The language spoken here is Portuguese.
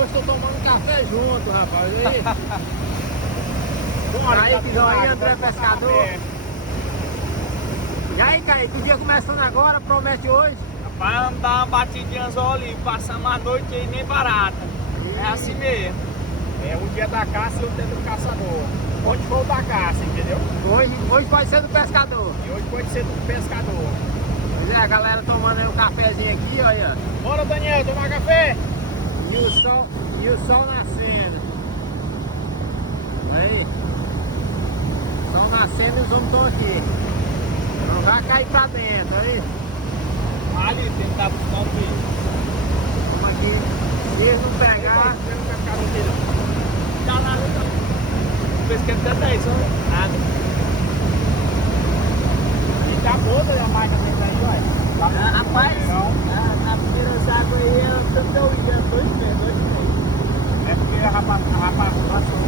hoje tô tomando café junto, rapaz. E aí? Bora, Kaique, Joinha, André Pescador. E aí, Kaique, o dia começando agora, promete hoje? Rapaz, vamos dar uma batidinha anzol ali, passamos a noite aí nem barata. É assim mesmo. É o dia da caça e o dia do caçador. Onde for o da caça, entendeu? Hoje pode ser do pescador. E hoje pode ser do pescador. Pois é, a galera tomando aí um cafezinho aqui, olha. Bora, Daniel, tomar café? E o sol nascendo. Olha aí. Sol nascendo e os homens estão aqui. Não vai cair pra dentro, olha aí. Ali, tentar buscar um peixe. Vamos aqui. Se eles não pegar, Não vai ficar no tiro. Tá lá, então. Pescando até 10, ó. Nada. E tá boa a máquina dentro aí, ué. Tá bom. Rapaz, Não. a primeira água aí é 2 meses. É porque a rapaziada